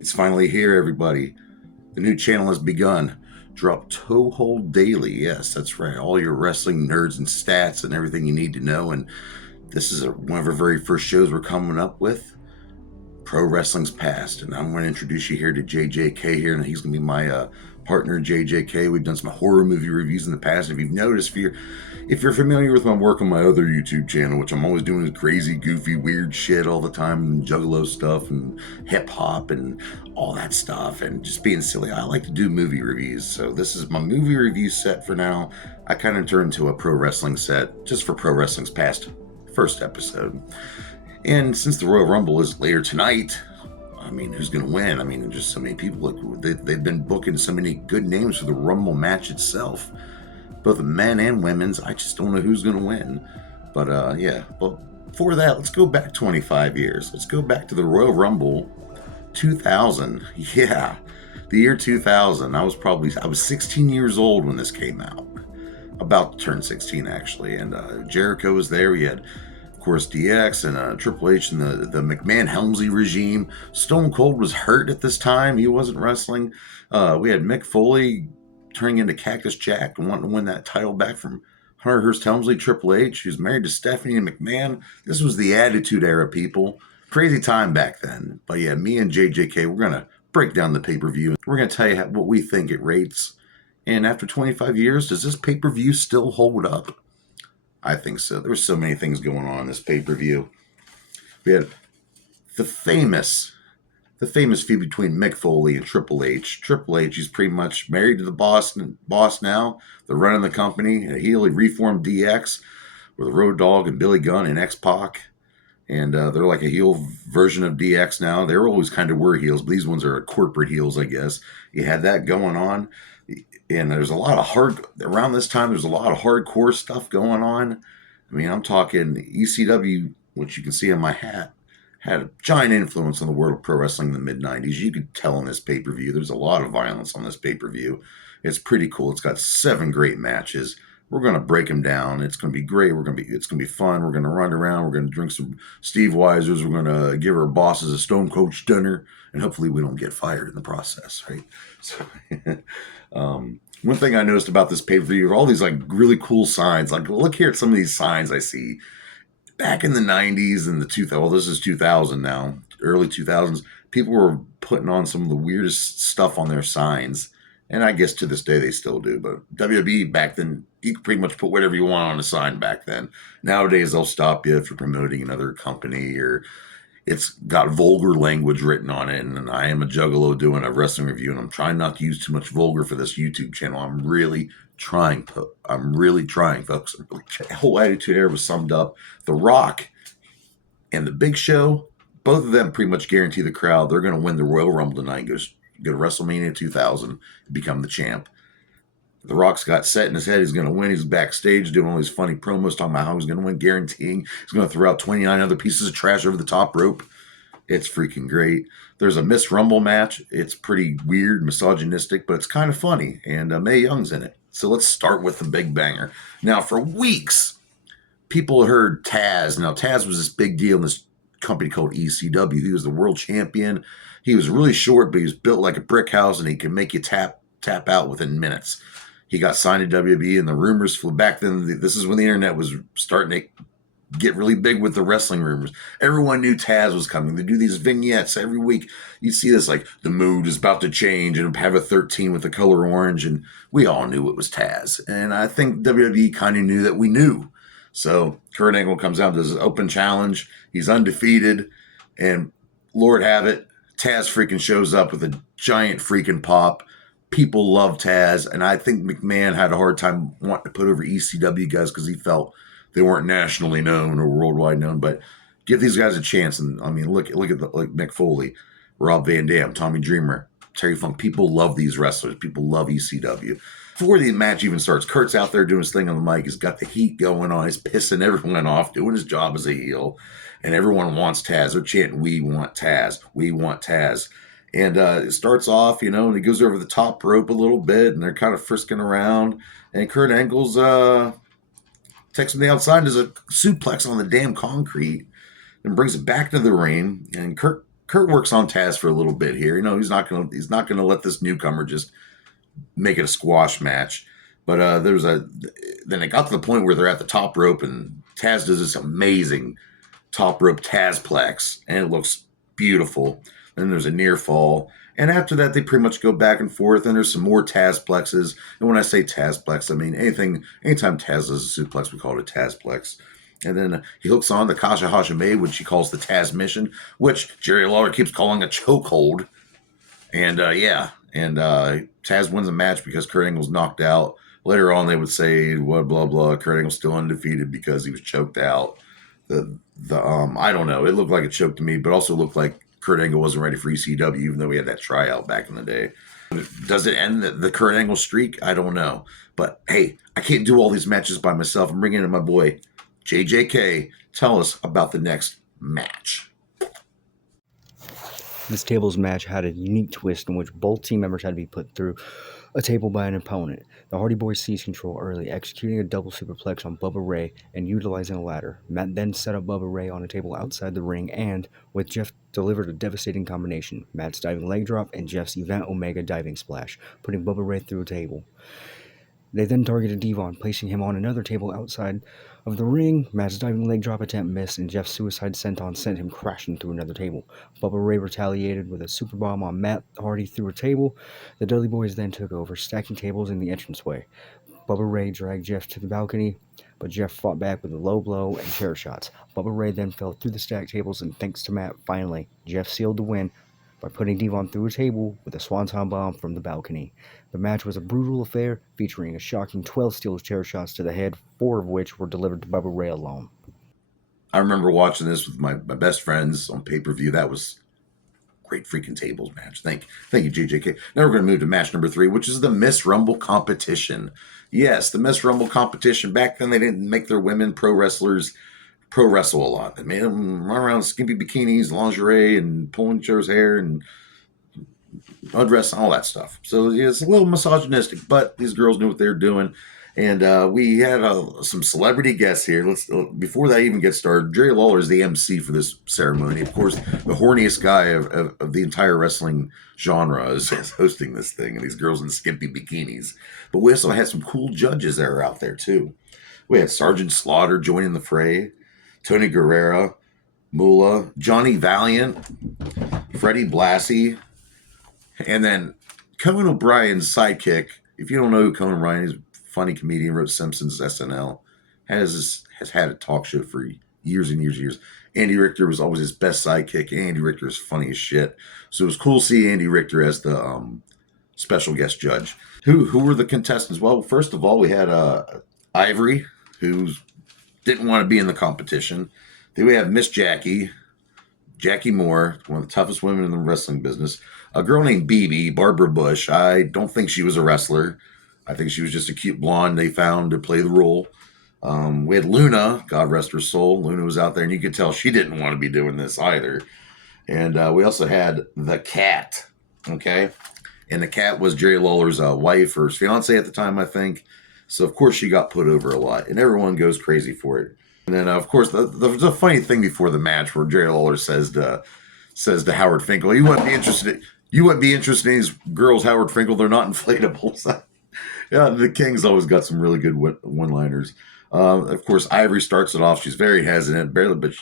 It's finally here, everybody. The new channel has begun. Drop Toehold Daily. Yes, that's right. All your wrestling nerds and stats and everything you need to know. And this is one of our very first shows we're coming up with. Pro Wrestling's Past. And I'm going to introduce you here to JJK here. And he's going to be my partner, JJK. We've done some horror movie reviews in the past. If you've noticed, if you're familiar with my work on my other YouTube channel, which I'm always doing crazy, goofy, weird shit all the time, and juggalo stuff and hip hop and all that stuff, and just being silly, I like to do movie reviews. So this is my movie review set for now. I kind of turned to a pro wrestling set just for Pro Wrestling's Past first episode. And since the Royal Rumble is later tonight, I mean, who's going to win? I mean, there's just so many people. They've been booking so many good names for the Rumble match itself, both the men and women's. I just don't know who's going to win. But yeah, well, for that, let's go back 25 years. Let's go back to the Royal Rumble 2000. Yeah, the year 2000. I was 16 years old when this came out. About to turn 16, actually. And Jericho was there. We had, of course, DX and Triple H and the McMahon-Helmsley regime. Stone Cold was hurt at this time. He wasn't wrestling. We had Mick Foley turning into Cactus Jack and wanting to win that title back from Hunter Hearst Helmsley. Triple H, who's married to Stephanie McMahon. This was the Attitude Era, people. Crazy time back then. But yeah, me and JJK, we're going to break down the pay-per-view. We're going to tell you what we think it rates. And after 25 years, does this pay-per-view still hold up? I think so. There were so many things going on in this pay-per-view. We had the famous feud between Mick Foley and Triple H. Triple H, he's pretty much married to the boss now. They're running the company. He reformed DX with Road Dogg and Billy Gunn and X-Pac. And they're like a heel version of DX now. They always kind of were heels, but these ones are corporate heels, I guess. You had that going on. And there's a lot of around this time, there's a lot of hardcore stuff going on. I mean, I'm talking ECW, which you can see on my hat, had a giant influence on the world of pro wrestling in the mid-90s. You could tell in this pay-per-view. There's a lot of violence on this pay-per-view. It's pretty cool. It's got 7 great matches. We're going to break them down. It's going to be great. It's going to be fun. We're going to run around. We're going to drink some Steve Weisers. We're going to give our bosses a Stone Cold Stunner, and hopefully we don't get fired in the process, right? So, one thing I noticed about this pay-per-view are all these like really cool signs. Like, look here at some of these signs I see. Back in the 90s and the 2000s, well, this is 2000 now, early 2000s, people were putting on some of the weirdest stuff on their signs. And I guess to this day they still do. But WWE back then, you could pretty much put whatever you want on a sign back then. Nowadays, they'll stop you if you're promoting another company or it's got vulgar language written on it. And I am a juggalo doing a wrestling review, and I'm trying not to use too much vulgar for this YouTube channel. I'm really trying, folks. The whole Attitude Era was summed up. The Rock and the Big Show, both of them pretty much guarantee the crowd they're going to win the Royal Rumble tonight. Go to WrestleMania 2000 and become the champ. The Rock's got set in his head. He's going to win. He's backstage doing all these funny promos talking about how he's going to win, guaranteeing he's going to throw out 29 other pieces of trash over the top rope. It's freaking great. There's a Miss Rumble match. It's pretty weird, misogynistic, but it's kind of funny. And Mae Young's in it. So let's start with the big banger. Now, for weeks, people heard Taz. Now, Taz was this big deal in this company called ECW. He was the world champion. He was really short, but he was built like a brick house, and he could make you tap out within minutes. He got signed to WWE, and the rumors flew back then. This is when the internet was starting to get really big with the wrestling rumors. Everyone knew Taz was coming. They do these vignettes every week. You see this like the mood is about to change and have a 13 with the color orange, and we all knew it was Taz. And I think WWE kind of knew that we knew. So Kurt Angle comes out, does an open challenge. He's undefeated, and Lord have it, Taz freaking shows up with a giant freaking pop. People love Taz, and I think McMahon had a hard time wanting to put over ECW guys because he felt they weren't nationally known or worldwide known. But give these guys a chance, and I mean, look at like Mick Foley, Rob Van Dam, Tommy Dreamer, Terry Funk. People love these wrestlers. People love ECW. Before the match even starts, Kurt's out there doing his thing on the mic. He's got the heat going on. He's pissing everyone off, doing his job as a heel, and everyone wants Taz. They're chanting, "We want Taz. We want Taz." And it starts off, and he goes over the top rope a little bit, and they're kind of frisking around. And Kurt Angle's takes him to the outside, does a suplex on the damn concrete, and brings it back to the ring. And Kurt Kurt works on Taz for a little bit here. He's not gonna let this newcomer just make it a squash match. But then it got to the point where they're at the top rope and Taz does this amazing top rope Tazplex, and it looks beautiful. Then there's a near fall. And after that, they pretty much go back and forth, and there's some more Tazplexes. And when I say Tazplex, I mean anytime Taz does a suplex, we call it a Tazplex. And then he hooks on the Kasha Hashime, which he calls the Taz Mission, which Jerry Lawler keeps calling a chokehold. And Taz wins the match because Kurt Angle's knocked out. Later on, they would say, blah, blah, blah, Kurt Angle's still undefeated because he was choked out. I don't know. It looked like a choke to me, but also looked like Kurt Angle wasn't ready for ECW, even though we had that tryout back in the day. Does it end the Kurt Angle streak? I don't know. But hey, I can't do all these matches by myself. I'm bringing in my boy, JJK. Tell us about the next match. This tables match had a unique twist in which both team members had to be put through a table by an opponent. The Hardy Boys seized control early, executing a double superplex on Bubba Ray and utilizing a ladder. Matt then set up Bubba Ray on a table outside the ring and, with Jeff, delivered a devastating combination. Matt's diving leg drop and Jeff's Event Omega diving splash, putting Bubba Ray through a table. They then targeted Devon, placing him on another table outside of the ring. Matt's diving leg drop attempt missed, and Jeff's suicide senton sent him crashing through another table. Bubba Ray retaliated with a super bomb on Matt Hardy through a table. The Dudley Boys then took over, stacking tables in the entranceway. Bubba Ray dragged Jeff to the balcony, but Jeff fought back with a low blow and chair shots. Bubba Ray then fell through the stacked tables, and thanks to Matt, finally, Jeff sealed the win by putting Devon through a table with a swanton bomb from the balcony. The match was a brutal affair, featuring a shocking 12 steel chair shots to the head, 4 of which were delivered to Bubba Ray alone. I remember watching this with my best friends on pay-per-view. That was great freaking tables match. Thank you, JJK. Now we're going to move to match number 3, which is the Miss Rumble competition. Yes, the Miss Rumble competition. Back then, they didn't make their women pro wrestlers pro wrestle a lot. They made them run around skimpy bikinis, lingerie, and pulling each other's hair and undress and all that stuff. So it's a little misogynistic, but these girls knew what they were doing. And we had some celebrity guests here. Before that even gets started, Jerry Lawler is the MC for this ceremony. Of course, the horniest guy of the entire wrestling genre is hosting this thing, and these girls in skimpy bikinis. But we also had some cool judges that are out there too. We had Sergeant Slaughter joining the fray, Tony Guerrera, Moolah, Johnny Valiant, Freddie Blassie, and then Conan O'Brien's sidekick. If you don't know who Conan O'Brien is, funny comedian, wrote Simpsons, SNL, has had a talk show for years and years and years. Andy Richter was always his best sidekick. Andy Richter is funny as shit. So it was cool to see Andy Richter as the special guest judge. Who were the contestants? Well, first of all, we had Ivory, who didn't want to be in the competition. Then we have Miss Jackie Moore, one of the toughest women in the wrestling business. A girl named BB, Barbara Bush. I don't think she was a wrestler. I think she was just a cute blonde they found to play the role. We had Luna, God rest her soul. Luna was out there, and you could tell she didn't want to be doing this either. And we also had the Cat, okay? And the Cat was Jerry Lawler's wife or his fiance at the time, I think. So, of course, she got put over a lot, and everyone goes crazy for it. And then, of course, the funny thing before the match where Jerry Lawler says to Howard Finkel, you wouldn't be interested in these girls, Howard Finkel. They're not inflatables. Yeah, the King's always got some really good one-liners. Of course, Ivory starts it off. She's very hesitant, barely, but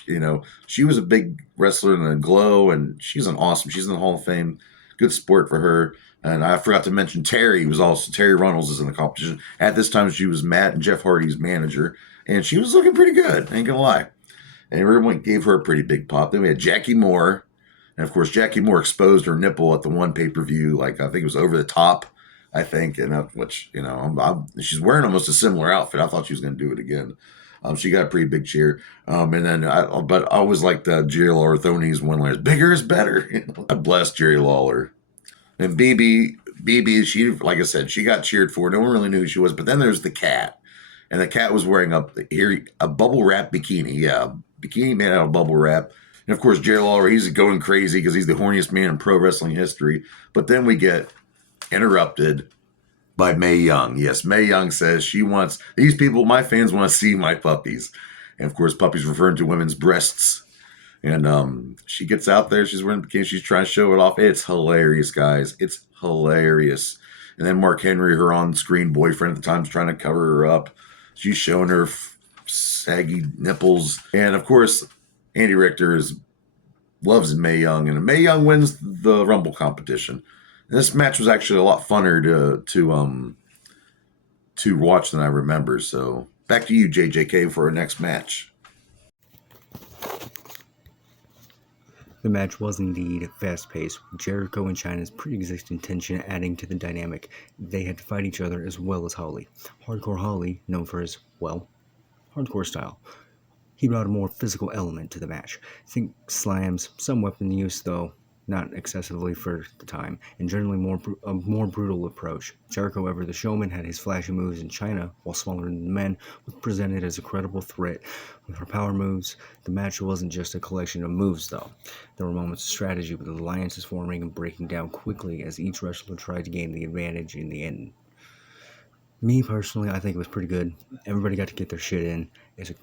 she was a big wrestler in the Glow, and she's an awesome. She's in the Hall of Fame. Good sport for her. And I forgot to mention Terry Runnels is in the competition. At this time, she was Matt and Jeff Hardy's manager, and she was looking pretty good. Ain't gonna lie. And everyone gave her a pretty big pop. Then we had Jackie Moore, and of course, Jackie Moore exposed her nipple at the one pay-per-view. Like I think it was over the top. I think, and which she's wearing almost a similar outfit. I thought she was going to do it again. She got a pretty big cheer, and then but I always liked Jerry Lawler throwing these one-liners. Bigger is better. I bless Jerry Lawler. And BB, she, like I said, she got cheered for. No one really knew who she was. But then there's the Cat, and the Cat was wearing a bubble wrap bikini. Yeah, bikini made out of bubble wrap. And of course, Jerry Lawler, he's going crazy because he's the horniest man in pro wrestling history. But then we get interrupted by Mae Young. Yes, Mae Young says she wants these people, my fans want to see my puppies. And of course, puppies referring to women's breasts. And she gets out there. She's wearing the bikini. She's trying to show it off. It's hilarious, guys. It's hilarious. And then Mark Henry, her on-screen boyfriend at the time, is trying to cover her up. She's showing her saggy nipples. And of course, Andy Richter loves Mae Young, and Mae Young wins the Rumble competition. And this match was actually a lot funner to watch than I remember. So back to you, JJK, for our next match. The match was indeed fast-paced, with Jericho and Chyna's pre-existing tension adding to the dynamic. They had to fight each other as well as Holly. Hardcore Holly, known for his, well, hardcore style. He brought a more physical element to the match. Think slams, some weapon use though, not excessively for the time, and generally a more brutal approach. Jericho, ever the showman, had his flashy moves, and Chyna, while smaller than the men, was presented as a credible threat with her power moves. The match wasn't just a collection of moves though. There were moments of strategy with alliances forming and breaking down quickly as each wrestler tried to gain the advantage in the end. Me personally, I think it was pretty good. Everybody got to get their shit in. It's a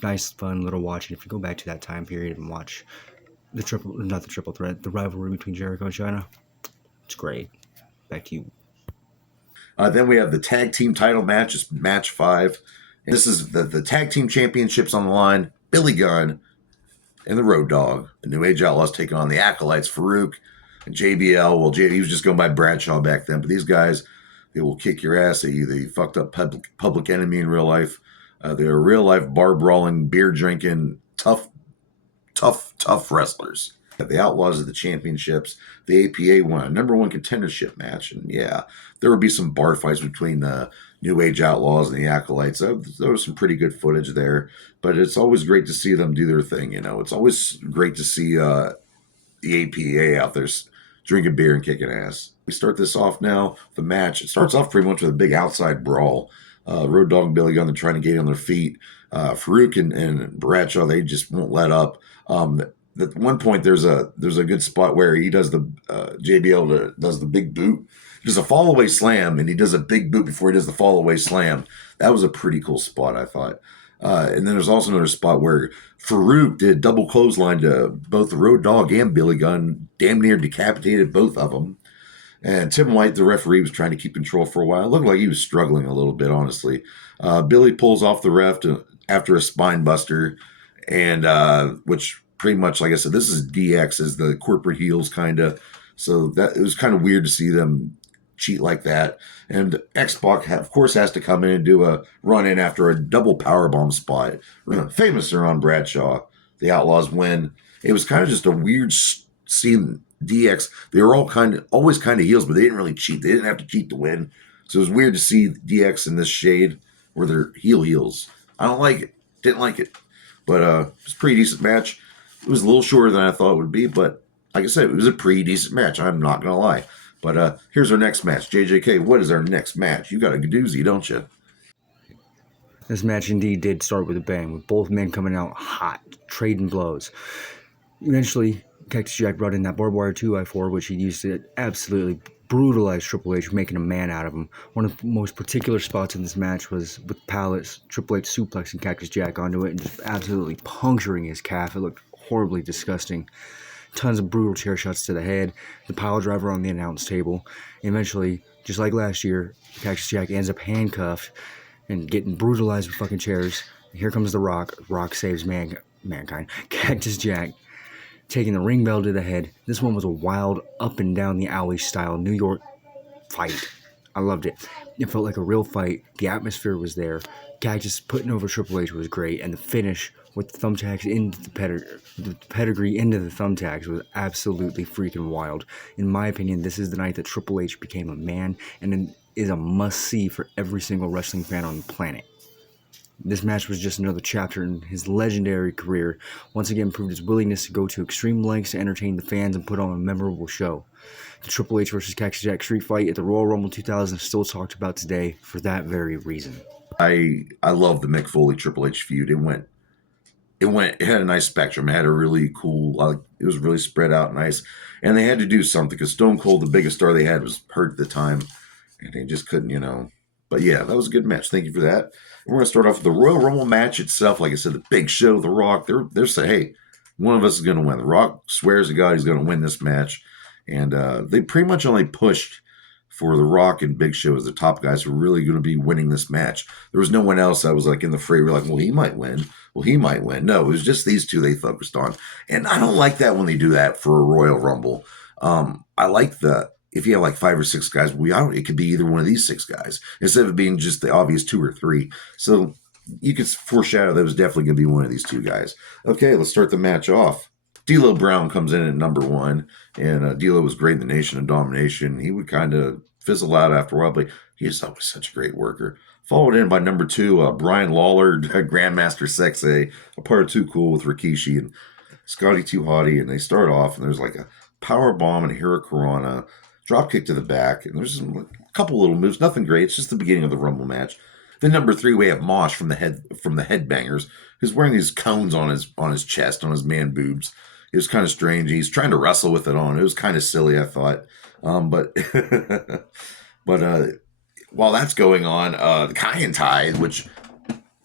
nice, fun little watch. And if you go back to that time period and watch the triple threat, the rivalry between Jericho and Chyna, it's great. Back to you. Then we have the tag team title match. It's match 5. And this is the tag team championships on the line. Billy Gunn and the Road Dogg. The New Age Outlaws taking on the Acolytes, Farouk and JBL. Well, he was just going by Bradshaw back then, but these guys, they will kick your ass. They fucked up public enemy in real life. They're real life bar brawling, beer drinking, tough wrestlers. The Outlaws of the championships. The APA won a #1 contendership match, and yeah, there would be some bar fights between the New Age Outlaws and the Acolytes. There was some pretty good footage there, but it's always great to see them do their thing. It's always great to see the APA out there drinking beer and kicking ass. We start this off now. The match, it starts off pretty much with a big outside brawl. Road Dogg and Billy Gunn, they're trying to get on their feet. Farouk and Bradshaw, they just won't let up. At one point, there's a good spot where he does the JBL does the big boot. He does a fall away slam, and he does a big boot before he does the fall away slam. That was a pretty cool spot, I thought. And then there's also another spot where Farouk did double clothesline to both the Road Dogg and Billy Gunn, damn near decapitated both of them. And Tim White, the referee, was trying to keep control for a while. It looked like he was struggling a little bit, honestly. Billy pulls off the ref after a spine buster, and which pretty much, like I said, this is DX as the corporate heels, kind of. So that it was kind of weird to see them cheat like that. And X-Pac, of course, has to come in and do a run-in after a double powerbomb spot. Famous on Bradshaw. The Outlaws win. It was kind of just a weird scene. DX, they were always kind of heels, but they didn't really cheat. They didn't have to cheat to win. So it was weird to see DX in this shade where they're heels. I don't like it. Didn't like it. But it was a pretty decent match. It was a little shorter than I thought it would be, but like I said, it was a pretty decent match. I'm not going to lie. But here's our next match. JJK, what is our next match? You got a doozy, don't you? This match indeed did start with a bang, with both men coming out hot, trading blows. Eventually, Cactus Jack brought in that barbed wire 2x4, which he used to absolutely brutalize Triple H, making a man out of him. One of the most particular spots in this match was with Palace, Triple H suplexing Cactus Jack onto it and just absolutely puncturing his calf. It looked horribly disgusting. Tons of brutal chair shots to the head, the pile driver on the announce table. And eventually, just like last year, Cactus Jack ends up handcuffed and getting brutalized with fucking chairs. Here comes The Rock. Rock saves mankind. Cactus Jack taking the ring bell to the head. This one was a wild up and down the alley style New York fight. I loved it. It felt like a real fight. The atmosphere was there. Cactus putting over Triple H was great, and the finish with the thumbtacks into the pedigree into the thumbtacks was absolutely freaking wild. In my opinion, this is the night that Triple H became a man, and is a must-see for every single wrestling fan on the planet. This match was just another chapter in his legendary career. Once again proved his willingness to go to extreme lengths to entertain the fans and put on a memorable show. The Triple H vs. Cactus Jack street fight at the Royal Rumble 2000 is still talked about today for that very reason. I love the Mick Foley Triple H feud. It had a nice spectrum. It had a really cool, it was really spread out nice. And they had to do something because Stone Cold, the biggest star they had, was hurt at the time. And they just couldn't. But yeah, that was a good match. Thank you for that. We're going to start off with the Royal Rumble match itself. Like I said, the Big Show, The Rock, they're saying, hey, One of us is going to win. The Rock swears to God he's going to win this match. And they pretty much only pushed for The Rock and Big Show as the top guys who were really going to be winning this match. There was no one else that was like in the fray. We're like, well, he might win. Well, he might win. No, it was just these two they focused on. And I don't like that when they do that for a Royal Rumble. I like if you have like 5 or 6 guys, it could be either one of these 6 guys instead of it being just the obvious 2 or 3. So you could foreshadow that was definitely going to be one of these 2 guys. Okay, let's start the match off. D'Lo Brown comes in at number 1, and D'Lo was great in the Nation of Domination. He would kind of fizzle out after a while, but he is always such a great worker. Followed in by number 2, Brian Lawler, Grandmaster Sexay, a part of Too Cool with Rikishi and Scotty Too Hottie, and they start off, and there's like a power bomb and a Hurricanrana, drop kick to the back, and there's a couple little moves, nothing great. It's just the beginning of the Rumble match. Then number 3, we have Mosh from the Headbangers, who's wearing these cones on his chest, on his man boobs. It was kind of strange. He's trying to wrestle with it on. It was kind of silly, I thought. But but while that's going on, the Kaientai, which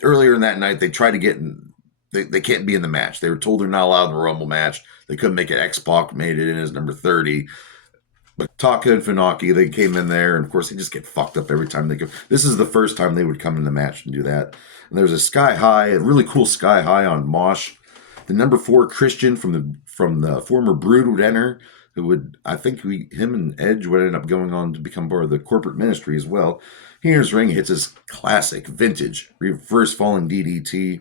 earlier in that night they tried to get in, they can't be in the match. They were told they're not allowed in the Rumble match. They couldn't make it. X-Pac made it in as number 30. But Taka and Funaki, they came in there, and of course they just get fucked up every time they go. This is the first time they would come in the match and do that. And there's a really cool sky high on Mosh. The number 4 Christian from the former Brood would enter. Who would, I think him and Edge would end up going on to become part of the corporate ministry as well. He enters ring, hits his classic vintage reverse falling DDT,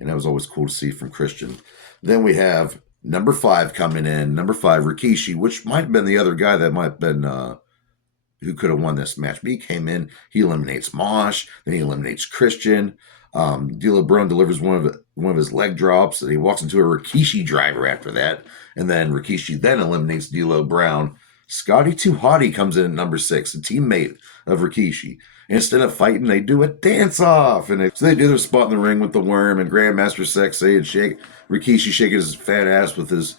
and that was always cool to see from Christian. Then we have number 5 coming in. Number 5, Rikishi, which might have been the other guy that might have been who could have won this match. But he came in, he eliminates Mosh, then he eliminates Christian. D'Lo Brown delivers one of his leg drops, and he walks into a Rikishi driver after that, and then Rikishi then eliminates D'Lo Brown. Scotty Too Hottie comes in at number 6, a teammate of Rikishi. Instead of fighting, they do a dance off, and so they do their spot in the ring with the Worm and Grandmaster Sexay and Rikishi shaking his fat ass with his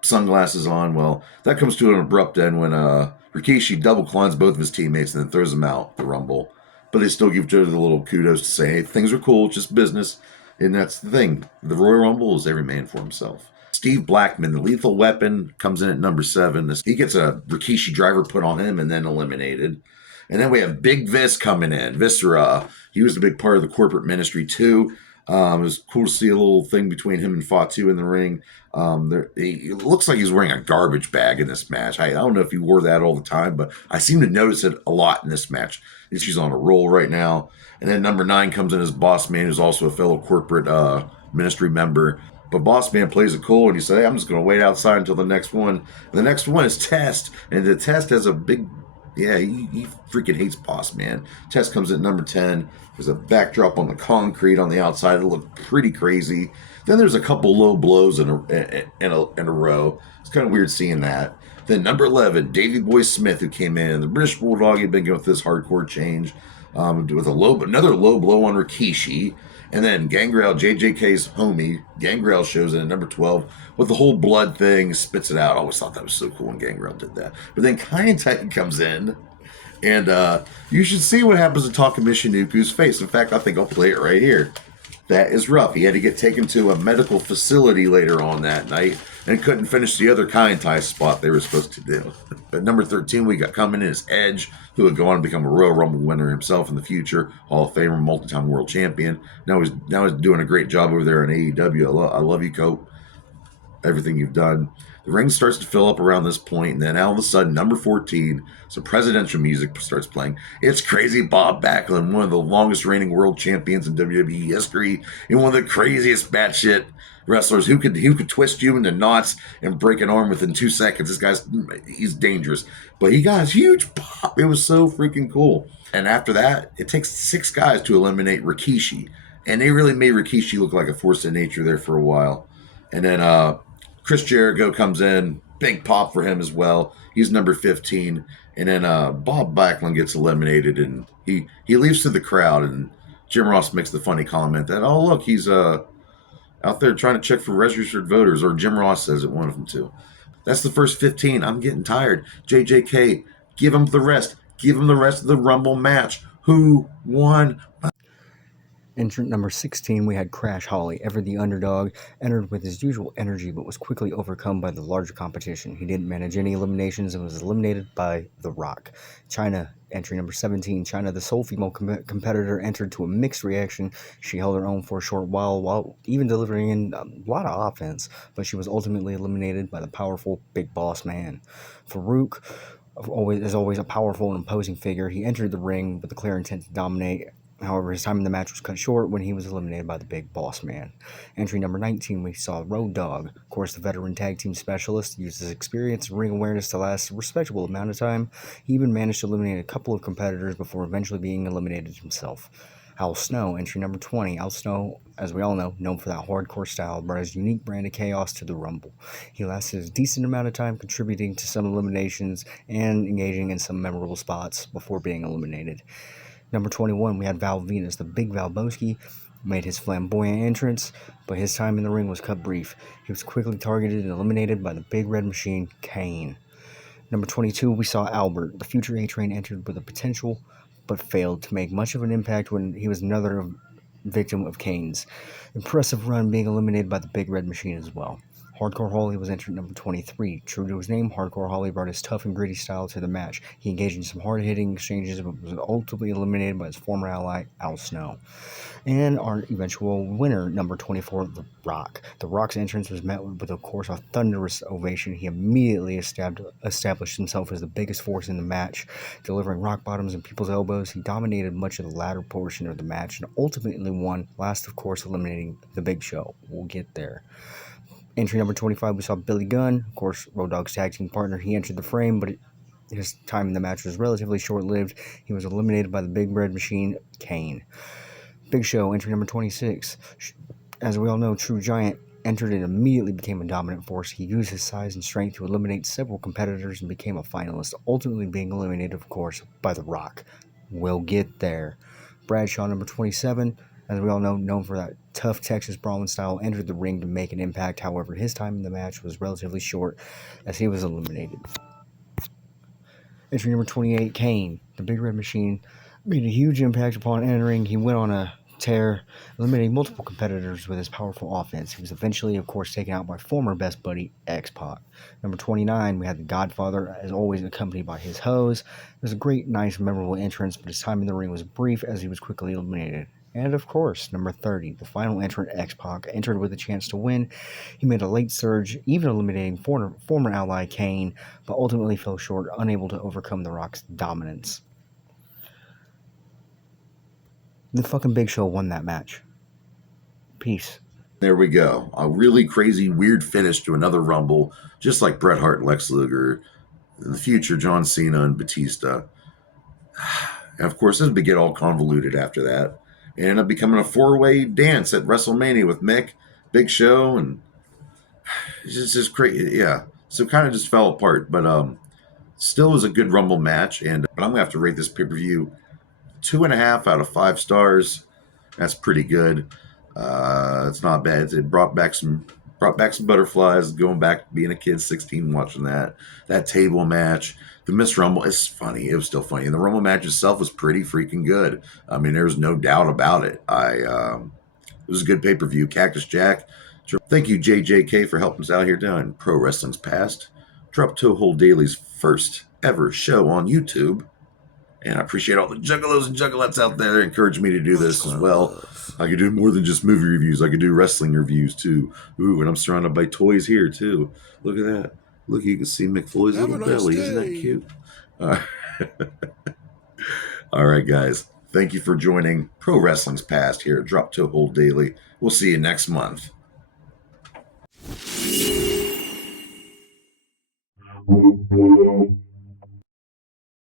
sunglasses on. Well, that comes to an abrupt end when Rikishi double climbs both of his teammates and then throws them out the Rumble. But they still give each other the little kudos to say, hey, things are cool, it's just business. And that's the thing. The Royal Rumble is every man for himself. Steve Blackman, the Lethal Weapon, comes in at number 7. He gets a Rikishi driver put on him and then eliminated. And then we have Big Vis coming in. Viscera, he was a big part of the corporate ministry too. It was cool to see a little thing between him and Fatu in the ring. It looks like he's wearing a garbage bag in this match. I don't know if he wore that all the time, but I seem to notice it a lot in this match. She's on a roll right now. And then number 9 comes in as Boss Man, who's also a fellow corporate ministry member. But Boss Man plays it cool, and he says, hey, I'm just going to wait outside until the next one. And the next one is Test, and the Test has a big... Yeah, he freaking hates Boss Man. Test comes at number 10. There's a backdrop on the concrete on the outside. It looked pretty crazy. Then there's a couple low blows in a row. It's kind of weird seeing that. Then number 11, Davey Boy Smith, who came in. The British Bulldog had been going with this hardcore change with another low blow on Rikishi. And then Gangrel, JJK's homie, Gangrel shows in at number 12 with the whole blood thing, spits it out. I always thought that was so cool when Gangrel did that. But then Kaientai comes in, and you should see what happens to Taka Michinoku's face. In fact, I think I'll play it right here. That is rough. He had to get taken to a medical facility later on that night and couldn't finish the other Kaientai spot they were supposed to do. At number 13, we got coming in as Edge, who would go on to become a Royal Rumble winner himself in the future, Hall of Famer, multi-time world champion. Now he's doing a great job over there in AEW. I love you, Cope. Everything you've done. The ring starts to fill up around this point, and then all of a sudden, number 14, some presidential music starts playing. It's Crazy Bob Backlund, one of the longest reigning world champions in WWE history, and one of the craziest batshit wrestlers who could twist you into knots and break an arm within 2 seconds. He's dangerous, but he got a huge pop. It was so freaking cool. And after that, it takes 6 guys to eliminate Rikishi, and they really made Rikishi look like a force of nature there for a while. And then Chris Jericho comes in, big pop for him as well. He's number 15. And then Bob Backlund gets eliminated, and he leaves to the crowd. And Jim Ross makes the funny comment that, oh, look, he's out there trying to check for registered voters, or Jim Ross says it, one of them too. That's the first 15. I'm getting tired. JJK, give him the rest. Give him the rest of the Rumble match. Who won? Entrant number 16, we had Crash Holly. Ever the underdog, entered with his usual energy but was quickly overcome by the larger competition. He didn't manage any eliminations and was eliminated by The Rock. China, entry number 17. China, the sole female competitor, entered to a mixed reaction. She held her own for a short while even delivering in a lot of offense, but she was ultimately eliminated by the powerful Big Boss Man. Farouk, always a powerful and imposing figure, he entered the ring with the clear intent to dominate. However, his time in the match was cut short when he was eliminated by the Big Boss Man. Entry number 19, we saw Road Dogg. Of course, the veteran tag team specialist used his experience and ring awareness to last a respectable amount of time. He even managed to eliminate a couple of competitors before eventually being eliminated himself. Al Snow, entry number 20. Al Snow, as we all know, known for that hardcore style, brought his unique brand of chaos to the Rumble. He lasted a decent amount of time, contributing to some eliminations and engaging in some memorable spots before being eliminated. Number 21, we had Val Venus. The Big Valboski made his flamboyant entrance, but his time in the ring was cut brief. He was quickly targeted and eliminated by the Big Red Machine, Kane. Number 22, we saw Albert. The future A-Train entered with a potential, but failed to make much of an impact when he was another victim of Kane's impressive run, being eliminated by the Big Red Machine as well. Hardcore Holly was entered number 23. True to his name, Hardcore Holly brought his tough and gritty style to the match. He engaged in some hard-hitting exchanges, but was ultimately eliminated by his former ally, Al Snow. And our eventual winner, number 24, The Rock. The Rock's entrance was met with, of course, a thunderous ovation. He immediately established himself as the biggest force in the match, delivering rock bottoms and people's elbows. He dominated much of the latter portion of the match and ultimately won, last, of course, eliminating The Big Show. We'll get there. Entry number 25, we saw Billy Gunn, of course, Road Dogg's tag team partner. He entered the frame, but his time in the match was relatively short-lived. He was eliminated by the Big Red Machine, Kane. Big Show, entry number 26. As we all know, True Giant entered and immediately became a dominant force. He used his size and strength to eliminate several competitors and became a finalist, ultimately being eliminated, of course, by The Rock. We'll get there. Bradshaw, number 27. As we all know, known for that tough Texas brawling style, entered the ring to make an impact. However, his time in the match was relatively short as he was eliminated. Entry number 28, Kane. The Big Red Machine made a huge impact upon entering. He went on a tear, eliminating multiple competitors with his powerful offense. He was eventually, of course, taken out by former best buddy, X-Pac. Number 29, we had the Godfather, as always, accompanied by his hose. It was a great, nice, memorable entrance, but his time in the ring was brief as he was quickly eliminated. And of course, number 30, the final entrant, X-Pac, entered with a chance to win. He made a late surge, even eliminating former ally Kane, but ultimately fell short, unable to overcome The Rock's dominance. The fucking Big Show won that match. Peace. There we go. A really crazy, weird finish to another Rumble, just like Bret Hart and Lex Luger. In the future, John Cena and Batista. And of course, this would get all convoluted after that. It ended up becoming a four-way dance at WrestleMania with Mick, Big Show, and it's just crazy. Yeah. So it kind of just fell apart. But still was a good Rumble match. And but I'm gonna have to rate this pay-per-view 2.5 out of 5 stars. That's pretty good. It's not bad. It brought back some butterflies. Going back being a kid, 16, watching that table match. The Miss Rumble is funny. It was still funny, and the Rumble match itself was pretty freaking good. I mean, there's no doubt about it. It was a good pay-per-view. Cactus Jack. Thank you, JJK, for helping us out here doing Pro Wrestling's Past. Drop Toe Hole Daily's first ever show on YouTube. And I appreciate all the juggalos and juggalettes out there encouraging me to do this as well. I could do more than just movie reviews. I could do wrestling reviews too. Ooh, and I'm surrounded by toys here too. Look at that. Look, you can see McFloyd's little belly. Isn't that cute? All right, guys. Thank you for joining Pro Wrestling's Past here at Drop Toe Hole Daily. We'll see you next month.